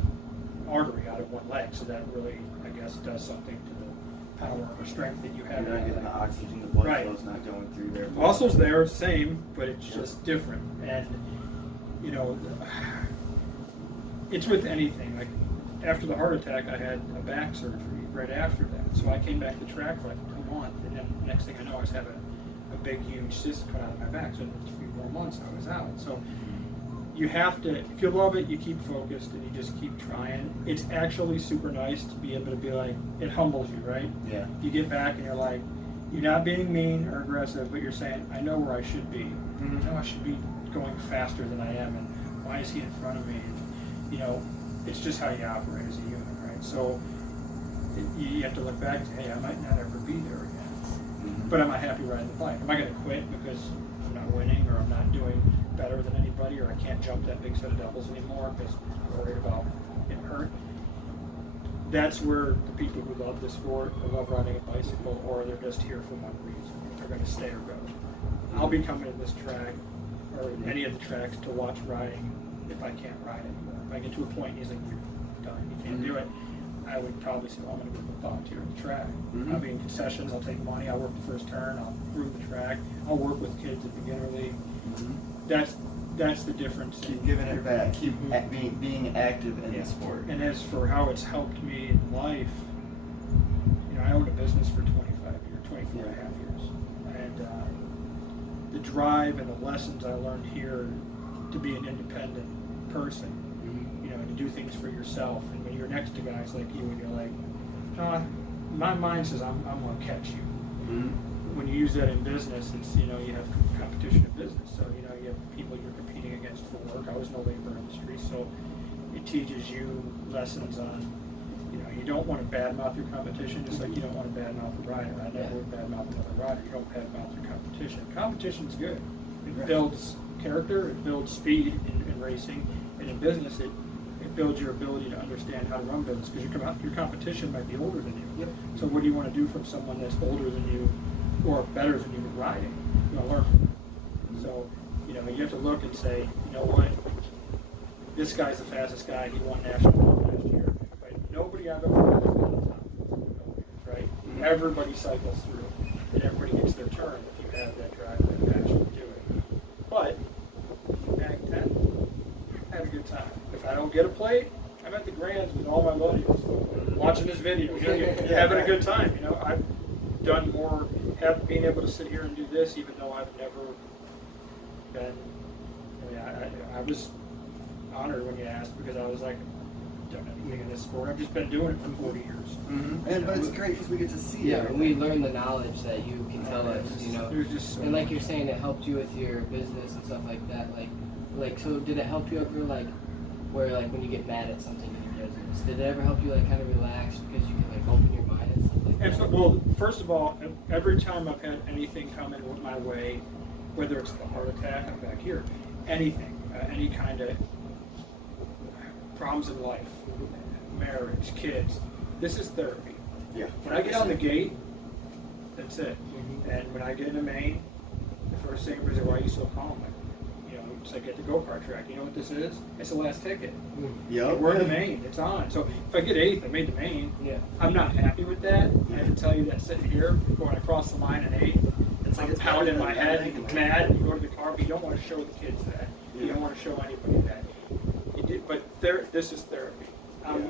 artery out of one leg. So that really, I guess, does something to the power or strength that you have. You're not getting the oxygen, the blood Right. flow's not going through there. Muscles there, same, but it's just different. And, you know, it's with anything. Like, after the heart attack, I had a back surgery right after that. So I came back to track for like a month, and then the next thing I know, I was having a big, huge cyst cut out of my back. So in 3 more months, I was out. So you have to, if you love it, you keep focused and you just keep trying. It's actually super nice to be able to be like, it humbles you, right? Yeah. You get back and you're like, you're not being mean or aggressive, but you're saying, I know where I should be. I know I should be going faster than I am, and why is he in front of me? And, you know, it's just how you operate as a human, right? So you have to look back and say, hey, I might not ever be there again, but am I happy riding the bike? Am I going to quit because I'm not winning, or I'm not doing better than anybody, or I can't jump that big set of doubles anymore because I'm worried about getting hurt? That's where the people who love this sport, or love riding a bicycle, or they're just here for one reason, they're going to stay or go. I'll be coming to this track, or any of the tracks, to watch riding if I can't ride anymore. If I get to a point and he's like, you're done, you can't do it, I would probably say, well, I'm going to go volunteer at the track. I'll be in concessions, I'll take money, I'll work the first turn, I'll prove the track, I'll work with kids at beginner league. That's the difference. Keep giving it back. Keep being active in the sport. And as for how it's helped me in life, you know, I owned a business for 24 and a half years. And the drive and the lessons I learned here to be an independent person, you know, to do things for yourself. And when you're next to guys like you and you're like, my mind says I'm going to catch you. When you use that in business, it's, you know, you have competition in business. So, you know, you have people you're competing against for work. I was in the labor industry, so it teaches you lessons on, you know, you don't want to badmouth your competition, just like you don't want to badmouth a rider. I never would badmouth another rider. You don't badmouth your competition. Competition's good. It builds character, it builds speed in racing, and in business, it builds your ability to understand how to run business, because your competition might be older than you. So what do you want to do from someone that's older than you or better than you in riding? You want to learn from them. So, you know, you have to look and say, you know what, this guy's the fastest guy, he won national last year. But nobody I've ever met has been on top. Nobody, right? Everybody cycles through, and everybody gets their turn if you have that drive and that passion to do it. But, back 10, have a good time. If I don't get a plate, I'm at the Grands with all my buddies, watching this video, you know, having a good time. You know, I've done more, being able to sit here and do this, even though I've never been, I mean, I was honored when you asked, because I was like, I've done anything in this sport. I've just been doing it for 40 years. But it's great because we get to see it. Yeah, and we learn the knowledge that you can tell us, you know. There's just so and like much. you're saying, it helped you with your business and stuff like that. Like, so did it help you ever, like, where, like, when you get mad at something in your business, did it ever help you, like, kind of relax because you can, like, open your mind and stuff like that? So, well, first of all, every time I've had anything come in my way, whether it's the heart attack, I'm back here, anything, any kind of problems in life, marriage, kids, this is therapy. Yeah. When I get out the gate, that's it. And when I get into Maine, the first thing everybody's like, why are you so calm? Like, you know, it's like at the go-kart track. You know what this is? It's the last ticket. Yep. We're in the Maine. It's on. So if I get 8th, I made the Maine. Yeah. I'm not happy with that. I have to tell you that sitting here, going across the line at 8th, It's like I'm it's pounding better my than head, thinking. mad. You go to the car, but you don't want to show the kids that. You don't want to show anybody that. But this is therapy.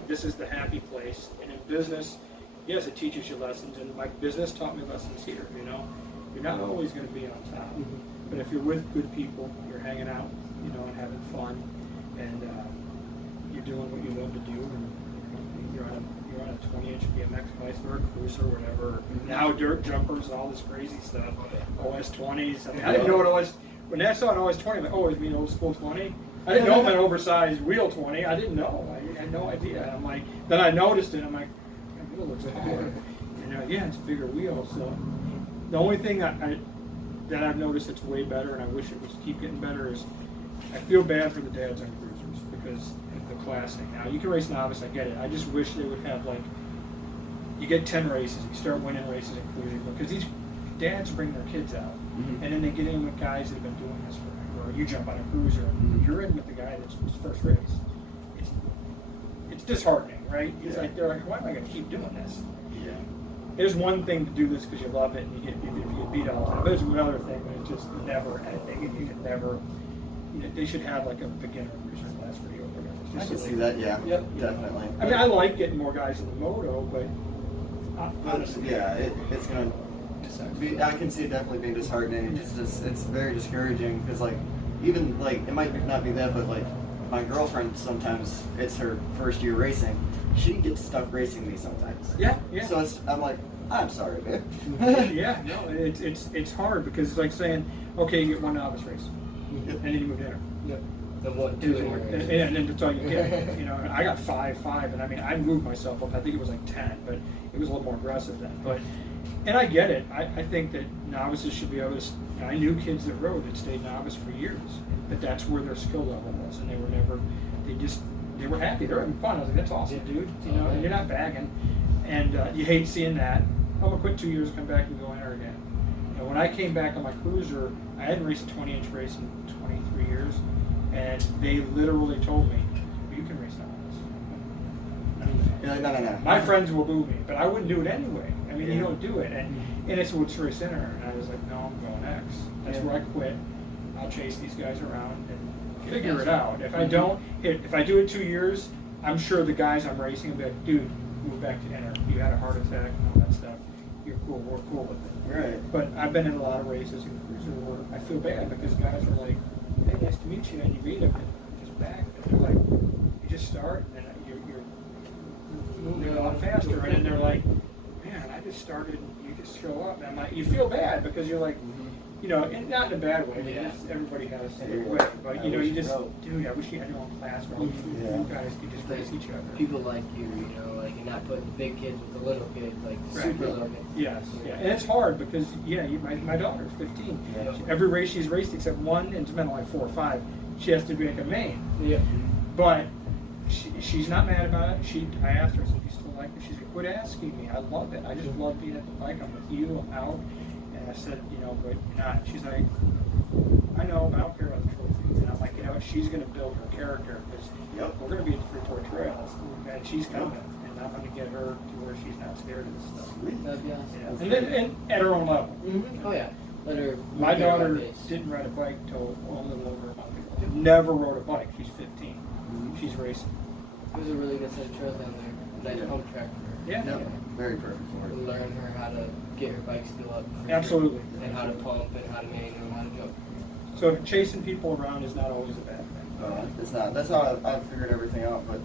This is the happy place. And in business, yes, it teaches you lessons. And my business taught me lessons here. You know, you're not always going to be on top, but if you're with good people, you're hanging out, you know, and having fun, and you're doing what you love to do, and you're on a 20-inch BMX bike or a cruiser or whatever. Now dirt jumpers and all this crazy stuff. OS 20s. I mean, I didn't know what it was. When I saw an OS 20, I'm like, oh, it mean old school 20? I didn't know it meant oversized wheel 20. I didn't know. I had no idea. And I'm like, then I noticed it. I'm like, that wheel looks taller. And yeah, it's a bigger wheel. So the only thing that I've noticed that's way better, and I wish it would keep getting better, is I feel bad for the dads on cruisers because of the classic. Now, you can race novice, I get it. I just wish they would have, like, you get 10 races, you start winning races in cruising, because these dads bring their kids out, and then they get in with guys that have been doing this forever. Or you jump on a cruiser, and you're in with the guy that's his first race. It's disheartening, right? It's like, they're like, why am I going to keep doing this? Yeah. There's one thing to do this because you love it and you get beat all the time. But there's another thing when it's just never ending and you can never. You know, they should have like a beginner cruiser class for you. I can see that. Yeah. Yep. Definitely. I mean, I like getting more guys in the moto, but honestly, yeah, it's gonna. I can see it definitely being disheartening. It's very discouraging because like even like it might not be that, but like my girlfriend sometimes it's her first year racing. She gets stuck racing me sometimes. Yeah. So I'm like, I'm sorry, babe. Yeah, no, it's hard because it's like saying, okay, you get one novice race. and then you move to inner. Yep. The 1, 2, And then that's all you get. You know, and I got 5, and I mean, I moved myself up. I think it was like 10, but it was a little more aggressive then. But, and I get it. I think that novices should be able to. I knew kids that rode that stayed novice for years, but that's where their skill level was, and they were never. They were happy. They were having fun. I was like, that's awesome, dude. You know, and you're not bagging, and you hate seeing that. I'm gonna quit 2 years, come back and go inner again. And when I came back on my cruiser, I hadn't raced a 20-inch race in 23 years. And they literally told me, you can race novice. You're like, no. My friends will boo me, but I wouldn't do it anyway. I mean, you don't do it. And it's what's race inner. And I was like, no, I'm going X. That's where I quit. I'll chase these guys around and figure it out. If I don't, if I do it 2 years, I'm sure the guys I'm racing will be like, dude, move back to inner. You had a heart attack and all that stuff. You're cool. We're cool with it. Right. But I've been in a lot of races in cruiser where I feel bad because guys are like, hey, nice to meet you, and you meet them, and just back, and they're like, you just start, and then you're moving a lot faster, and then they're like, man, I just started, and you just show up, and I'm like, you feel bad, because you're like, you know, and not in a bad way, because everybody has their way, but, you know, you just, dude, I wish you had your own class where you guys could just race each other. People like you know, like you're not putting the big kids with the little kids, like super little kids. Yes, and it's hard because my daughter's 15. Yeah. Every race she's raced except one, and it's been like 4 or 5. She has to make a main. Yeah. But she's not mad about it. I asked her, I said, "Do you still like it?" She said, "Quit asking me. I love it. I just love being at the bike. I'm with you. I'm out." And I said, "You know, but you're not." She's like, "I know, but I don't care about the trophies." And I'm like, you know, she's going to build her character because we're going to be at the Freeport Trails, and she's coming. I'm going to get her to where she's not scared of this stuff. That'd be awesome. And then at her own level. Mm-hmm. Oh yeah. Let her. My daughter didn't ride a bike till a little over a month ago. Never rode a bike. She's 15. She's racing. There's a really good set of trails down there. Nice pump track for her. Yeah. Very perfect for her. Learn her how to get her bike skill up. Absolutely. And how to pump and how to manual and how to jump. So chasing people around is not always a bad thing. It's not. That's how I've figured everything out. But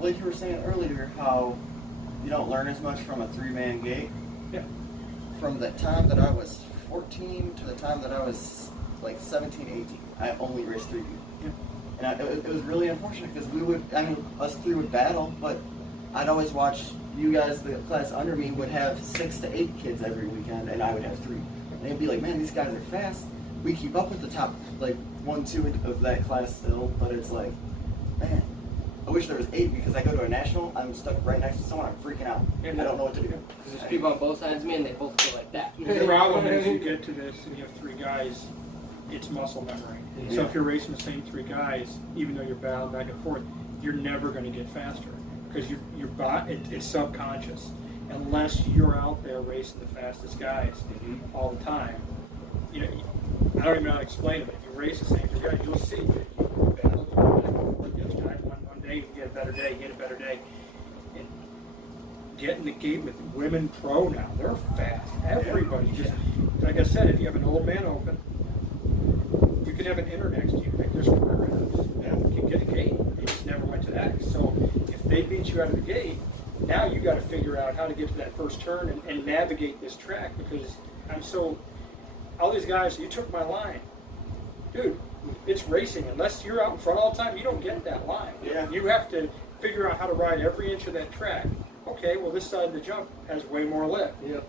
like you were saying earlier, how you don't learn as much from a 3-man gate. Yeah. From the time that I was 14 to the time that I was like 17, 18, I only raced 3 people. Yeah. And it was really unfortunate because us 3 would battle, but I'd always watch you guys, the class under me, would have 6 to 8 kids every weekend, and I would have 3. And they'd be like, man, these guys are fast. We keep up with the top, like, 1, 2 of that class still, but it's like, man, I wish there was 8 because I go to a national, I'm stuck right next to someone, I'm freaking out. I don't know what to do. Because there's people on both sides of me and they both feel like that. The problem is you get to this and you have 3 guys, it's muscle memory. Yeah. So if you're racing the same 3 guys, even though you're battling back and forth, you're never going to get faster because your body, it's subconscious. Unless you're out there racing the fastest guys all the time, you know, I don't even know how to explain it, but if you race the same 3 guys, you'll see that you battle back and forth. This guy one day, you get a better day, you get a better day. And get in the gate with women pro now, they're fast. Everybody just, like I said, if you have an old man open, you could have an inner next to you. Like there's career inners that can get a gate. They just never went to that. So if they beat you out of the gate, now you got to figure out how to get to that first turn and navigate this track because all these guys, you took my line. Dude, it's racing. Unless you're out in front all the time, you don't get that line. Yeah. You have to figure out how to ride every inch of that track. Okay, well this side of the jump has way more lip. Yep.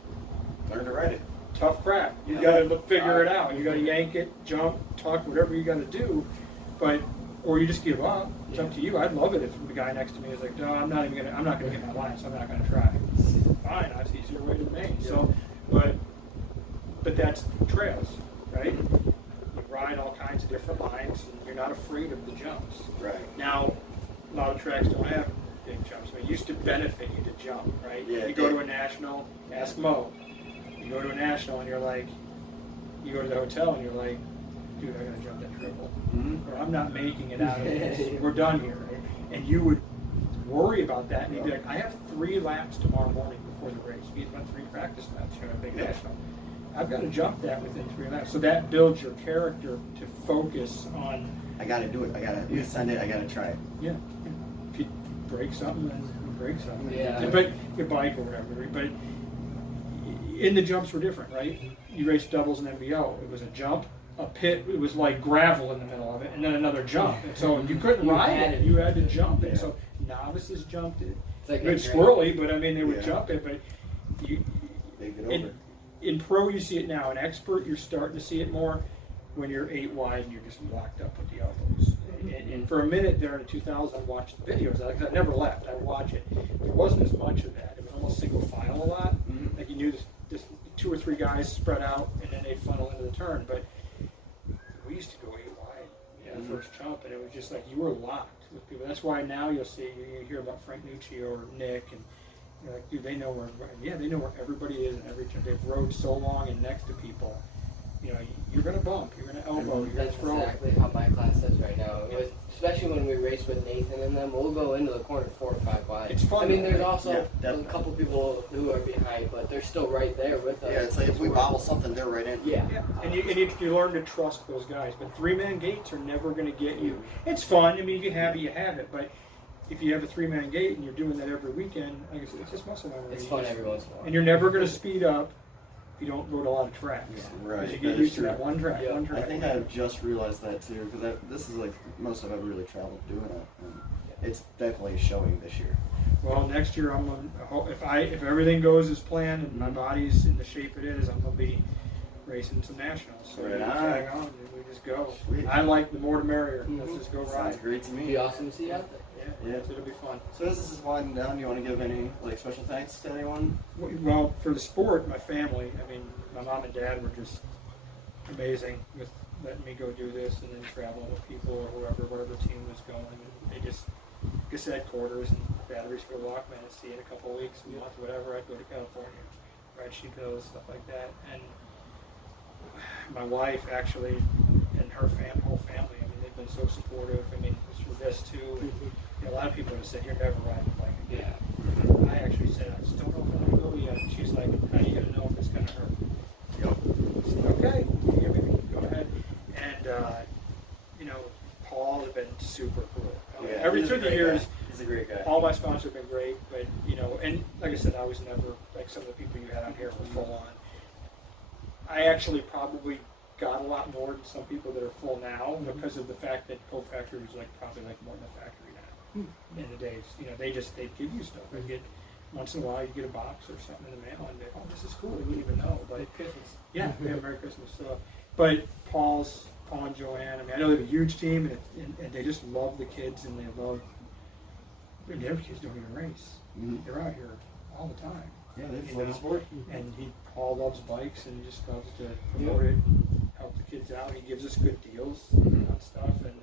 Learn to ride it. Tough crap. You got to figure it out. You got to yank it, jump, tuck, whatever you got to do. Or you just give up. It's up to you. I'd love it if the guy next to me is like, no, I'm not going to get my line, so I'm not going to try. Fine, that's the easier way to me. So, but that's trails, right? You ride all kinds of different lines, and you're not afraid of the jumps. Right. Now, a lot of tracks don't have big jumps. I mean, it used to benefit you to jump, right? Yeah, you go to a national, ask Mo. You go to a national, and you're like, you go to the hotel, and you're like, dude, I got to jump that triple. Or I'm not making it out of this. We're done here. And you would worry about that, and you'd be like, I have 3 laps tomorrow morning before the race. We've got 3 practice laps here at a big national. I've got to jump that within 3 laps. So that builds your character to focus on. I got to do it. I got to send it. I got to try it. Yeah. If you break something, then you break something. Yeah. But your bike or whatever. But in the jumps were different, right? You raced doubles and MBO. It was a jump, a pit. It was like gravel in the middle of it, and then another jump. And so you couldn't ride it. You had to jump it. So novices jumped it. It's like It's swirly, but I mean they would Yeah. jump it. But you, They get over. in pro, you see it now. In expert, you're starting to see it more when you're 8 wide and you're just locked up with the elbows. And for a minute there in 2000, I watched the videos. I never left. I would watch it. There wasn't as much of that. It was almost single file a lot. Mhm. Like you knew this 2 or 3 guys spread out and then they funnel into the turn. But we used to go 8 wide, the first jump, and it was just like you were locked with people. That's why now you hear about Frank Nucci or Nick, and you're like, dude, they know where they know where everybody is and every jump. They've rode so long and next to people. You know, you're gonna bump, you're gonna elbow, you're gonna That's throw. exactly how my class is right now. Especially when we race with Nathan and them, we'll go into the corner 4 or 5 wide. It's fun. I mean, there's also Yeah, a definitely. couple people who are behind, but they're still right there with us. Yeah, it's like if we bobble something, they're right in. Yeah. Yeah, and you learn to trust those guys. But 3-man gates are never going to get you. It's fun. I mean, you can have it, but if you have a 3-man gate and you're doing that every weekend, like I said, it's just muscle memory. It's fun every once in a while. And you're never going to speed up if you don't go to a lot of tracks. Right. Because you That get is used to true. that one track, Yeah. one track. I think I've just realized that too, because this is like most I've ever really traveled doing it. And it's definitely showing this year. Well, next year I'm gonna, if everything goes as planned and my body's in the shape it is, I'm gonna be racing some nationals. So Right we on. tag on and we just go. Sweet. I like the more the merrier. Let's just go ride. Sounds great to It'd me. be awesome to see you out there. Yeah, it'll be fun. So as this is winding down, you want to give any like special thanks to anyone? Well, for the sport, my family, I mean, my mom and dad were just amazing with letting me go do this and then traveling with people or wherever team was going. And they just, like I said, quarters and batteries for the Walkman. I'd see in a couple of weeks, a month, whatever. I'd go to California, ride sheep hills, stuff like that. And my wife actually and her whole family, I mean, they've been so supportive. I mean, for this too. And, you know, a lot of people have said, you're never riding a bike again. Yeah. I actually said, I just don't know if I'm going to go yet. And she's like, how are you going to know if it's going to hurt? Yep. I said, okay, give me, go ahead. And, you know, Paul has been super cool. He's a Through the great years, guy. He's a great guy. all my sponsors have been great, but, you know, and like I said, I was never, like some of the people you had on here were full on. I actually probably got a lot more than some people that are full now because of the fact that co-factory is like probably like more than a factory now. In the days, you know, they give you stuff. I get once in a while you get a box or something in the mail and they, oh, this is cool. You wouldn't even know, but Christmas. yeah, Merry Christmas. So, but Paul and Joanne, I mean, I know they have a huge team and they just love the kids and they love. I mean, their kids don't even race. Mhm. They're out here all the time. Yeah, they You love know, the sport. And Paul loves bikes and he just loves to promote it, and help the kids out. He gives us good deals on stuff. And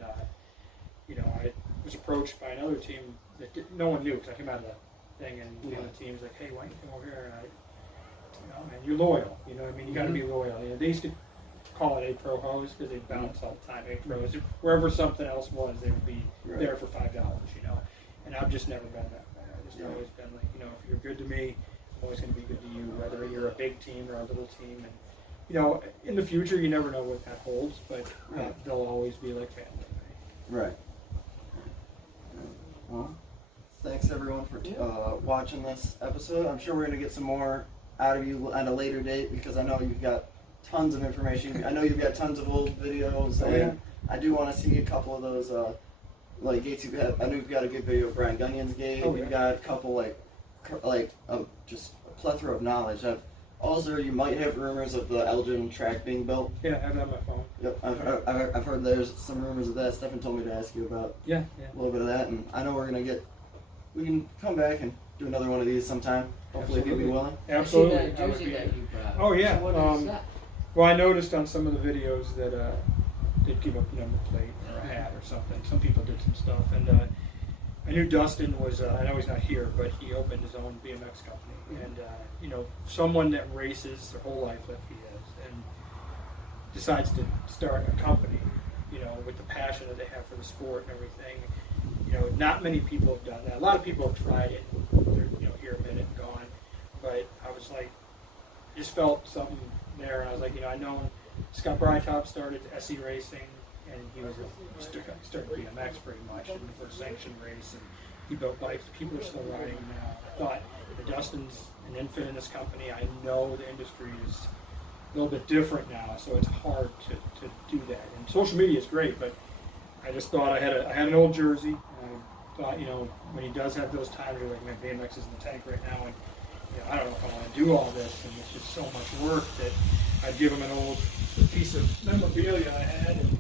you know, I was approached by another team that no one knew because I came out of the thing, and one of the teams like, hey, why don't you come over here? And I, you know, man, you're loyal. You know what I mean? You got to be loyal. You know, they used to call it a pro hose because they bounce all the time. A pros, wherever something else was, they would be there for $5. You know, and I've just never been that way. I've just always been like, you know, if you're good to me, I'm always going to be good to you, whether you're a big team or a little team. And you know, in the future, you never know what that holds, but they'll always be like family. Right. Well, thanks everyone for watching this episode. I'm sure we're going to get some more out of you at a later date because I know you've got tons of information. I know you've got tons of old videos, and I do want to see a couple of those like gates you have. I know you've got a good video of Brian Gunnion's gate. You've got a couple just a plethora of knowledge. Also, you might have rumors of the Elgin track being built. Yeah, I have it on my phone. Yep, I've heard there's some rumors of that. Stefan told me to ask you about Yeah. a little bit of that, and I know we can come back and do another one of these sometime. Hopefully, if you'll be willing. Absolutely. I see that jersey that you brought. Oh yeah. So what is that? Well, I noticed on some of the videos that they'd give up a number plate or a hat or something. Some people did some stuff, and I knew Dustin was. I know he's not here, but he opened his own BMX company, and you know, someone that races their whole life like he is, and decides to start a company, you know, with the passion that they have for the sport and everything. You know, not many people have done that. A lot of people have tried it. They're, you know, here a minute and gone. But I was like, just felt something there, and I was like, you know, I know Scott Breitop started SE Racing, and he was started BMX pretty much in the first sanctioned race, and he built bikes. People are still riding them now. I thought the Dustin's an infant in this company. I know the industry is little bit different now, so it's hard to do that. And social media is great, but I just thought I had an old jersey. And I thought, when he does have those times, you're like, man, BMX is in the tank right now, and I don't know if I want to do all this, and it's just so much work that I'd give him an old piece of memorabilia I had. And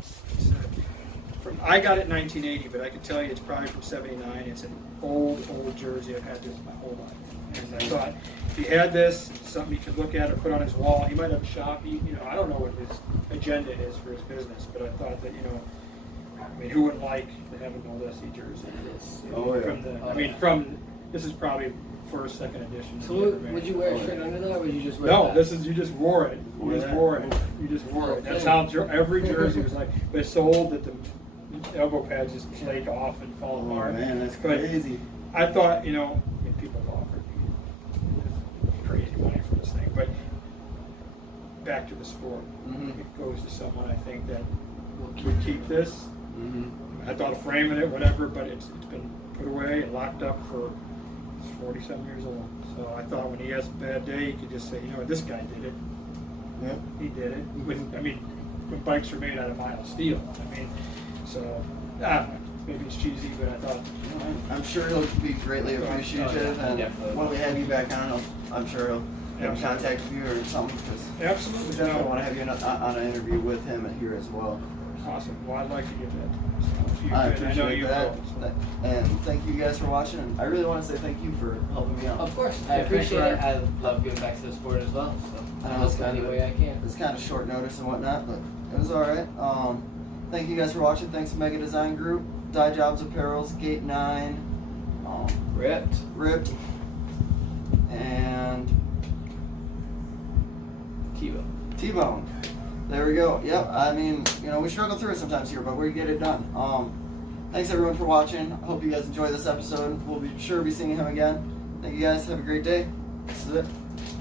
I got it in 1980, but I can tell you it's probably from '79. It's an old jersey. I've had this my whole life, and I thought if he had this, it's something he could look at or put on his wall. He might have a shop. I don't know what his agenda is for his business, but I thought that who wouldn't like to have an old SE jersey? Oh, yeah. From this is probably first, second edition. So would you wear a shirt under that, or would you just wear No, that? you just wore it. You just wore it. You just wore it. That's how every jersey was like. But it's so old that the elbow pads just flake off and fall apart. Oh man, that's But crazy. I thought, people have offered me crazy money for this thing, but back to the sport. It goes to someone I think that would keep this. I thought of framing it, whatever, but it's been put away and locked up for 40-some years old. So I thought when he has a bad day, he could just say, this guy did it. Yeah. He did it. When bikes are made out of mild steel. So I don't know. Maybe it's cheesy, but I thought, I'm sure he'll be greatly appreciative, and Definitely. when we have you back on, I'm sure he'll maybe contact you or something, because absolutely. we definitely want to have you on an interview with him here as well. Awesome. Well, I'd like to get that. So if you I could, I know appreciate you that, will. and thank you guys for watching. And I really want to say thank you for helping me out. Of course, I Yeah, appreciate it. thanks, I love giving back to the sport as well. So I know it's any way I can. It's kind of short notice and whatnot, but it was all right. Thank you guys for watching. Thanks to Mega Design Group, Dye Jobs Apparels, Gate 9, Ripped, and T-Bone. There we go. Yep. We struggle through it sometimes here, but we get it done. Thanks everyone for watching. I hope you guys enjoy this episode. We'll be sure to be seeing him again. Thank you guys. Have a great day. This is it.